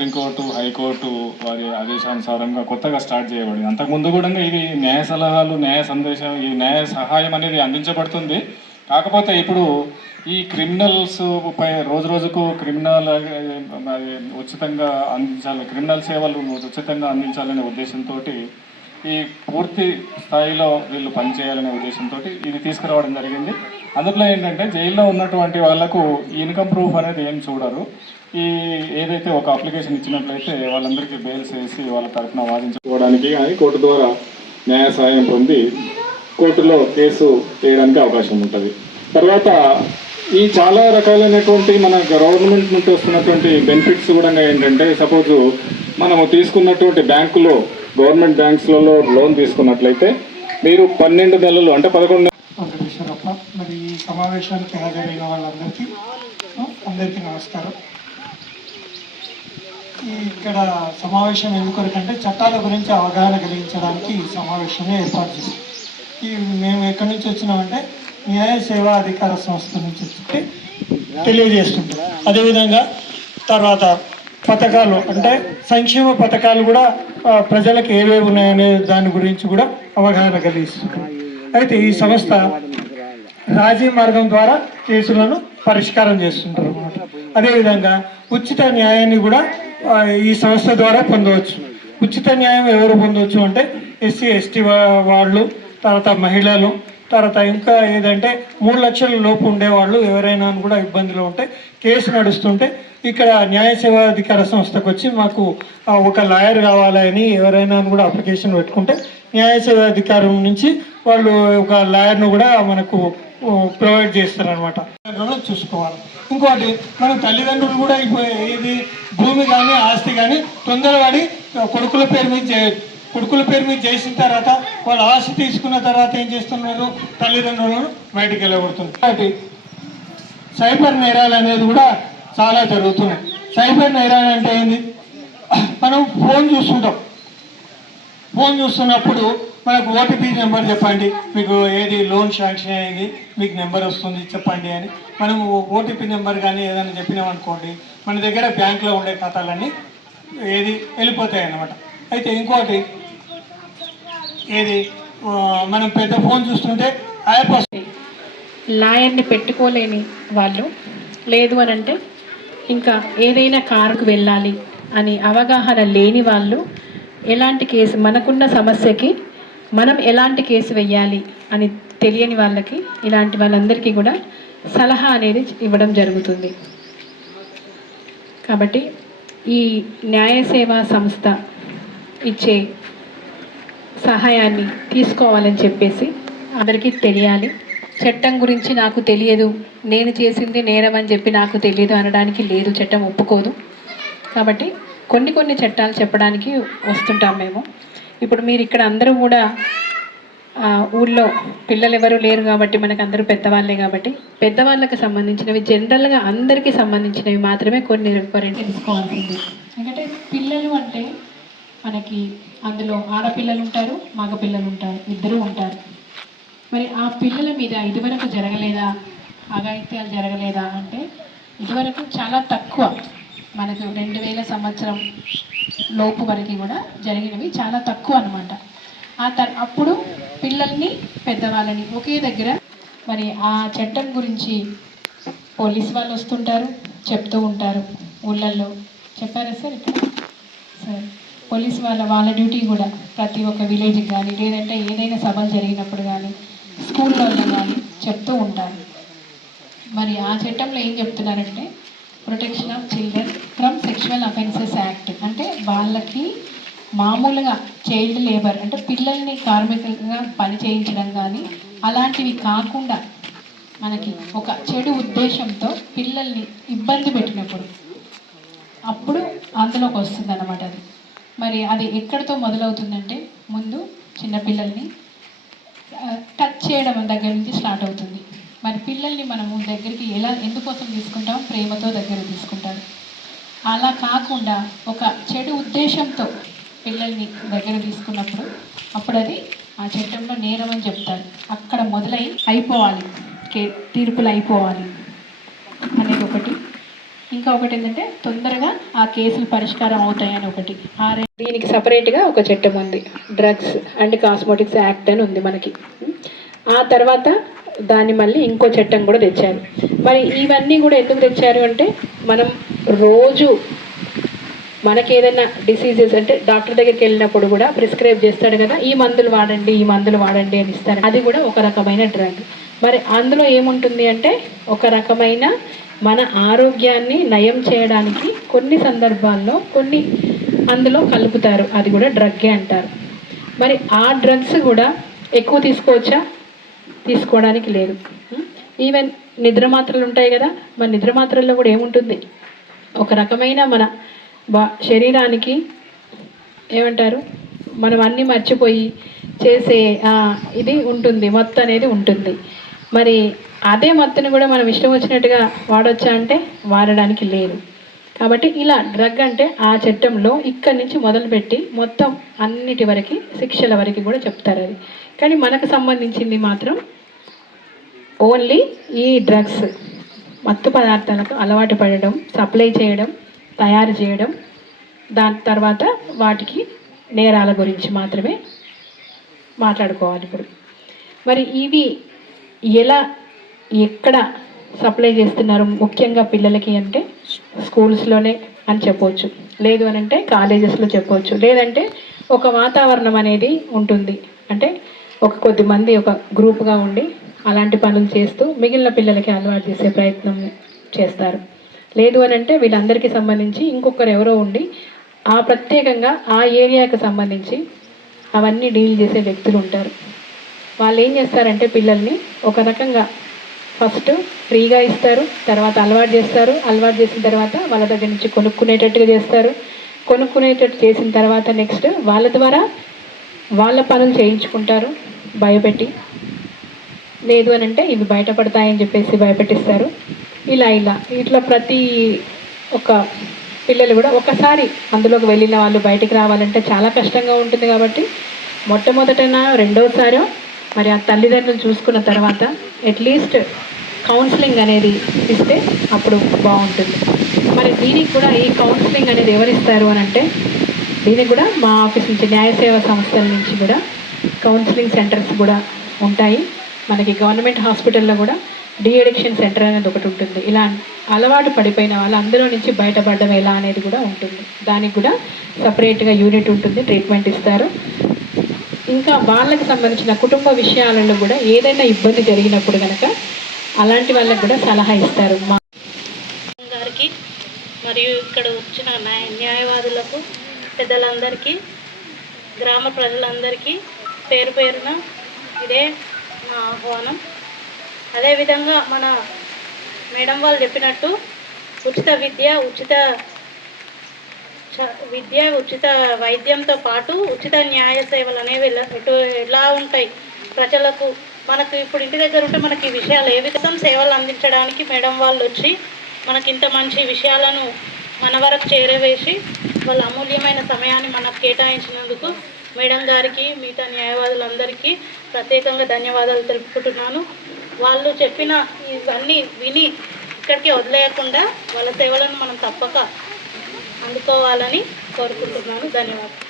Supreme court, high court వారి ఆదేశానుసారంగా కొత్తగా start చేయబడింది. అంతకుముందు కూడా ఇది న్యాయ సలహాలు, న్యాయ సందేశం, ఈ న్యాయ సహాయం అనేది అందించబడుతుంది. కాకపోతే ఇప్పుడు ఈ క్రిమినల్స్ పై రోజు రోజుకు ఉచితంగా అందించాలి, క్రిమినల్ సేవలు ఉచితంగా అందించాలనే ఉద్దేశంతో ఈ పూర్తి స్థాయిలో వీళ్ళు పనిచేయాలనే ఉద్దేశంతో ఇది తీసుకురావడం జరిగింది. అందులో ఏంటంటే జైల్లో ఉన్నటువంటి వాళ్లకు ఇన్కమ్ ప్రూఫ్ అనేది ఏం చూడరు. ఈ ఏదైతే ఒక అప్లికేషన్ ఇచ్చినట్లయితే వాళ్ళందరికీ బెయిల్స్ వేసి వాళ్ళ తరఫున వాదించుకోవడానికి కానీ కోర్టు ద్వారా న్యాయ సహాయం పొంది కోర్టులో కేసు వేయడానికి అవకాశం ఉంటుంది. తర్వాత ఈ చాలా రకాలైనటువంటి మన గవర్నమెంట్ నుంచి వస్తున్నటువంటి బెనిఫిట్స్ కూడా ఏంటంటే, సపోజు మనము తీసుకున్నటువంటి బ్యాంకులో, గవర్నమెంట్ బ్యాంక్స్లలో లోన్ తీసుకున్నట్లయితే మీరు 12 నెలలు అంటే 11 వెంకటేశ్వరప్ప. మరి ఈ సమావేశానికి హాజరైన అందరికీ నమస్కారం. ఇక్కడ సమావేశం ఎందుకొరకంటే చట్టాల గురించి అవగాహన కలిగించడానికి ఈ సమావేశాన్ని ఏర్పాటు చేస్తాం. మేము ఎక్కడి నుంచి వచ్చినామంటే న్యాయ సేవా అధికార సంస్థ నుంచి తెలియజేస్తుంటాం. అదేవిధంగా తర్వాత పథకాలు అంటే సంక్షేమ పథకాలు కూడా ప్రజలకు ఏవేవి ఉన్నాయనే దాని గురించి కూడా అవగాహన కలిగిస్తుంది. అయితే ఈ సంస్థ రాజీ మార్గం ద్వారా కేసులను పరిష్కారం చేస్తుంటారు అన్నమాట. అదేవిధంగా ఉచిత న్యాయాన్ని కూడా ఈ సంస్థ ద్వారా పొందవచ్చు. ఉచిత న్యాయం ఎవరు పొందవచ్చు అంటే ఎస్సీ ఎస్టీ వాళ్ళు, తర్వాత మహిళలు, తర్వాత ఇంకా ఏదంటే 3 లక్షల లోపు ఉండేవాళ్ళు ఎవరైనా కూడా ఇబ్బందిలో ఉంటే కేసు నడుస్తుంటే ఇక్కడ న్యాయ సేవా అధికార సంస్థకు వచ్చి మాకు ఒక లాయర్ కావాలని ఎవరైనా కూడా అప్లికేషన్ పెట్టుకుంటే న్యాయ సేవా అధికారం నుంచి వాళ్ళు ఒక లాయర్ను కూడా మనకు ప్రొవైడ్ చేస్తారనమాట. చూసుకోవాలి. ఇంకోటి మన తల్లిదండ్రులు కూడా ఇది భూమి కానీ ఆస్తి కానీ తొందరపడి కొడుకుల పేరు మీద చేసిన తర్వాత వాళ్ళు ఆస్తి తీసుకున్న తర్వాత ఏం చేస్తున్నారు, తల్లిదండ్రులను బయటికి వెళ్ళగొడుతున్నారు. కాబట్టి సైబర్ నేరాలు అనేది కూడా చాలా జరుగుతున్నాయి. సైబర్ నేరాలు అంటే ఏంది, మనం ఫోన్ చూస్తున్నప్పుడు మనకు ఓటీపీ నెంబర్ చెప్పండి, మీకు ఏది లోన్ శాంక్షన్ అయ్యింది, మీకు నెంబర్ వస్తుంది చెప్పండి అని మనము ఓటీపీ నెంబర్ కానీ ఏదైనా చెప్పినామనుకోండి, మన దగ్గర బ్యాంకులో ఉండే ఖాతాలన్నీ వెళ్ళిపోతాయి అన్నమాట. అయితే ఇంకోటి మనం పెద్ద ఫోన్ చూస్తుంటే యాప్ వస్తుంది. లాయర్ని పెట్టుకోలేని వాళ్ళు, లేదు అని అంటే ఇంకా ఏదైనా కారుకు వెళ్ళాలి అని అవగాహన లేని వాళ్ళు, ఎలాంటి కేసు మనకున్న సమస్యకి మనం ఎలాంటి కేసు వెయ్యాలి అని తెలియని వాళ్ళకి, ఇలాంటి వాళ్ళందరికీ కూడా సలహా అనేది ఇవ్వడం జరుగుతుంది. కాబట్టి ఈ న్యాయ సేవా సంస్థ ఇచ్చే సహాయాన్ని తీసుకోవాలని చెప్పేసి అందరికీ తెలియాలి. చట్టం గురించి నాకు తెలియదు, నేను చేసింది నేరం అని చెప్పి నాకు తెలియదు అనడానికి లేదు, చట్టం ఒప్పుకోదు. కాబట్టి కొన్ని చట్టాలు చెప్పడానికి వస్తుంటాం మేము. ఇప్పుడు మీరు ఇక్కడ అందరూ కూడా ఊళ్ళో పిల్లలు ఎవరు లేరు కాబట్టి మనకు అందరూ పెద్దవాళ్ళే కాబట్టి పెద్దవాళ్ళకి సంబంధించినవి, జనరల్గా అందరికీ సంబంధించినవి మాత్రమే కొన్ని రిఫరెంట్ తీసుకోవాల్సింది. ఎందుకంటే పిల్లలు అంటే మనకి అందులో ఆడపిల్లలు ఉంటారు, మగపిల్లలు ఉంటారు, ఇద్దరూ ఉంటారు. మరి ఆ పిల్లల మీద ఇదివరకు జరగలేదా, అఘాయిత్యాలు జరగలేదా అంటే ఇదివరకు చాలా తక్కువ, మనకు 2000 సంవత్సరం లోపు వరకు కూడా జరిగినవి చాలా తక్కువ అనమాట. అప్పుడు పిల్లల్ని పెద్దవాళ్ళని ఒకే దగ్గర, మరి ఆ చట్టం గురించి పోలీస్ వాళ్ళు వస్తుంటారు, చెప్తూ ఉంటారు ఊళ్ళల్లో. చెప్పారా సార్ ఇక్కడ? సార్ పోలీస్ వాళ్ళ డ్యూటీ కూడా ప్రతి ఒక్క విలేజ్కి కానీ, లేదంటే ఏదైనా సభలు జరిగినప్పుడు కానీ, స్కూల్లో కానీ చెప్తూ ఉంటారు. మరి ఆ చట్టంలో ఏం చెప్తున్నారంటే protection of children from sexual offences act. అంటే వాళ్ళకి మామూలుగా చైల్డ్ లేబర్ అంటే పిల్లల్ని కార్మికులుగా పని చేయించడం కానీ అలాంటివి కాకుండా మనకి ఒక చెడు ఉద్దేశంతో పిల్లల్ని ఇబ్బంది పెట్టినప్పుడు అప్పుడు అందులోకి వస్తుంది అన్నమాట. అది మరి అది ఎక్కడితో మొదలవుతుందంటే ముందు చిన్నపిల్లల్ని టచ్ చేయడం దగ్గర నుంచి స్టార్ట్ అవుతుంది. మరి పిల్లల్ని మనము దగ్గరికి ఎందుకోసం తీసుకుంటాం, ప్రేమతో దగ్గర తీసుకుంటారు. అలా కాకుండా ఒక చెడు ఉద్దేశంతో పిల్లల్ని దగ్గర తీసుకున్నప్పుడు అప్పుడు అది ఆ చట్టంలో నేరం అని చెప్తారు. అక్కడ అయిపోవాలి, తీర్పులు అయిపోవాలి అనేది ఒకటి. ఇంకా ఒకటి ఏంటంటే తొందరగా ఆ కేసులు పరిష్కారం అవుతాయని ఒకటి. దీనికి సపరేట్గా ఒక చట్టం ఉంది, డ్రగ్స్ అండ్ కాస్మెటిక్స్ యాక్ట్ అని ఉంది మనకి. ఆ తర్వాత దాన్ని మళ్ళీ ఇంకో చట్టం కూడా తెచ్చారు. మరి ఇవన్నీ కూడా ఎందుకు తెచ్చారు అంటే మనం రోజు మనకి ఏదైనా డిసీజెస్ అంటే డాక్టర్ దగ్గరికి వెళ్ళినప్పుడు కూడా ప్రిస్క్రైబ్ చేస్తాడు కదా, ఈ మందులు వాడండి ఈ మందులు వాడండి అని ఇస్తారు. అది కూడా ఒక రకమైన డ్రగ్. మరి అందులో ఏముంటుంది అంటే ఒక రకమైన మన ఆరోగ్యాన్ని నయం చేయడానికి కొన్ని సందర్భాల్లో కొన్ని అందులో కలుపుతారు, అది కూడా డ్రగ్గే అంటారు. మరి ఆ డ్రగ్స్ కూడా ఎక్కువ తీసుకోవచ్చా? తీసుకోవడానికి లేదు. ఈవెన్ నిద్ర మాత్రలు ఉంటాయి కదా, మన నిద్ర మాత్రల్లో కూడా ఏముంటుంది, ఒక రకమైన మన శరీరానికి ఏమంటారు, మనం అన్నీ మర్చిపోయి చేసే ఇది ఉంటుంది, మత్తు అనేది ఉంటుంది. మరి అదే మత్తుని కూడా మనం ఇష్టం వచ్చినట్టుగా వాడొచ్చా అంటే వాడడానికి లేదు. కాబట్టి ఇలా డ్రగ్ అంటే ఆ చట్టంలో ఇక్కడి నుంచి మొదలుపెట్టి మొత్తం అన్నిటి వరకు శిక్షల వరకు కూడా చెప్తారు అది. కానీ మనకు సంబంధించింది మాత్రం ఓన్లీ ఈ డ్రగ్స్, మత్తు పదార్థాలకు అలవాటు పడడం, సప్లై చేయడం, తయారు చేయడం, దాని తర్వాత వాటికి నేరాల గురించి మాత్రమే మాట్లాడుకోవాలి ఇప్పుడు. మరి ఇవి ఎలా ఎక్కడ సప్లై చేస్తున్నారు ముఖ్యంగా పిల్లలకి అంటే స్కూల్స్లోనే అని చెప్పవచ్చు, లేదు అని అంటే కాలేజెస్లో చెప్పవచ్చు, లేదంటే ఒక వాతావరణం అనేది ఉంటుంది. అంటే ఒక కొద్దిమంది ఒక గ్రూప్గా ఉండి అలాంటి పనులు చేస్తూ మిగిలిన పిల్లలకి అలవాటు చేసే ప్రయత్నం చేస్తారు. లేదు అని అంటే వీళ్ళందరికీ సంబంధించి ఇంకొకరు ఎవరో ఉండి ఆ ప్రత్యేకంగా ఆ ఏరియాకి సంబంధించి అవన్నీ డీల్ చేసే వ్యక్తులు ఉంటారు. వాళ్ళు ఏం చేస్తారంటే పిల్లల్ని ఒక రకంగా ఫస్ట్ ఫ్రీగా ఇస్తారు, తర్వాత అలవాటు చేస్తారు, అలవాటు చేసిన తర్వాత వాళ్ళ దగ్గర నుంచి కొనుక్కునేటట్టుగా చేస్తారు, కొనుక్కునేటట్టు చేసిన తర్వాత నెక్స్ట్ వాళ్ళ ద్వారా వాళ్ళ పనులు చేయించుకుంటారు భయపెట్టి, లేదు అని అంటే ఇవి బయటపడతాయని చెప్పేసి భయపెట్టిస్తారు. ఇట్లా ప్రతి ఒక్క పిల్లలు కూడా ఒకసారి అందులోకి వెళ్ళిన వాళ్ళు బయటికి రావాలంటే చాలా కష్టంగా ఉంటుంది. కాబట్టి మొట్టమొదటన రెండోసారో మరి ఆ తల్లిదండ్రులు చూసుకున్న తర్వాత అట్లీస్ట్ కౌన్సిలింగ్ అనేది ఇస్తే అప్పుడు బాగుంటుంది. మరి దీనికి కూడా ఈ కౌన్సిలింగ్ అనేది ఎవరిస్తారు అని అంటే దీనికి కూడా మా ఆఫీస్ నుంచి న్యాయ సేవా సంస్థల నుంచి కూడా కౌన్సిలింగ్ సెంటర్స్ కూడా ఉంటాయి. మనకి గవర్నమెంట్ హాస్పిటల్లో కూడా డీఅడిక్షన్ సెంటర్ అనేది ఒకటి ఉంటుంది. ఇలా అలవాటు పడిపోయిన వాళ్ళు అందులో నుంచి బయటపడడం ఎలా అనేది కూడా ఉంటుంది. దానికి కూడా సపరేట్గా యూనిట్ ఉంటుంది, ట్రీట్మెంట్ ఇస్తారు. ఇంకా వాళ్ళకి సంబంధించిన కుటుంబ విషయాలలో కూడా ఏదైనా ఇబ్బంది జరిగినప్పుడు కనుక అలాంటి వాళ్ళకి కూడా సలహా ఇస్తారు. మా గారికి మరియు ఇక్కడ వచ్చిన న్యాయవాదులకు, పెద్దలందరికీ, గ్రామ ప్రజలందరికీ పేరు పేరున ఇదే నా ఆహ్వానం. అదేవిధంగా మన మేడం వాళ్ళు చెప్పినట్టు ఉచిత ఉచిత వైద్యంతో పాటు ఉచిత న్యాయ సేవలు అనేవి ఎలా ఉంటాయి ప్రజలకు. మనకు ఇప్పుడు ఇంటి దగ్గర ఉంటే మనకి ఈ విషయాలు ఏ విధంగా సేవలు అందించడానికి మేడం వాళ్ళు వచ్చి మనకి ఇంత మంచి విషయాలను మన వరకు చేరవేసి వాళ్ళ అమూల్యమైన సమయాన్ని మనకు కేటాయించినందుకు మేడం గారికి, మిగతా న్యాయవాదులందరికీ ప్రత్యేకంగా ధన్యవాదాలు తెలుపుకుంటున్నాను. వాళ్ళు చెప్పిన ఇవన్నీ విని ఇక్కడికి వదిలేయకుండా వాళ్ళ సేవలను మనం తప్పక అందుకోవాలని కోరుకుంటున్నాను. ధన్యవాదాలు.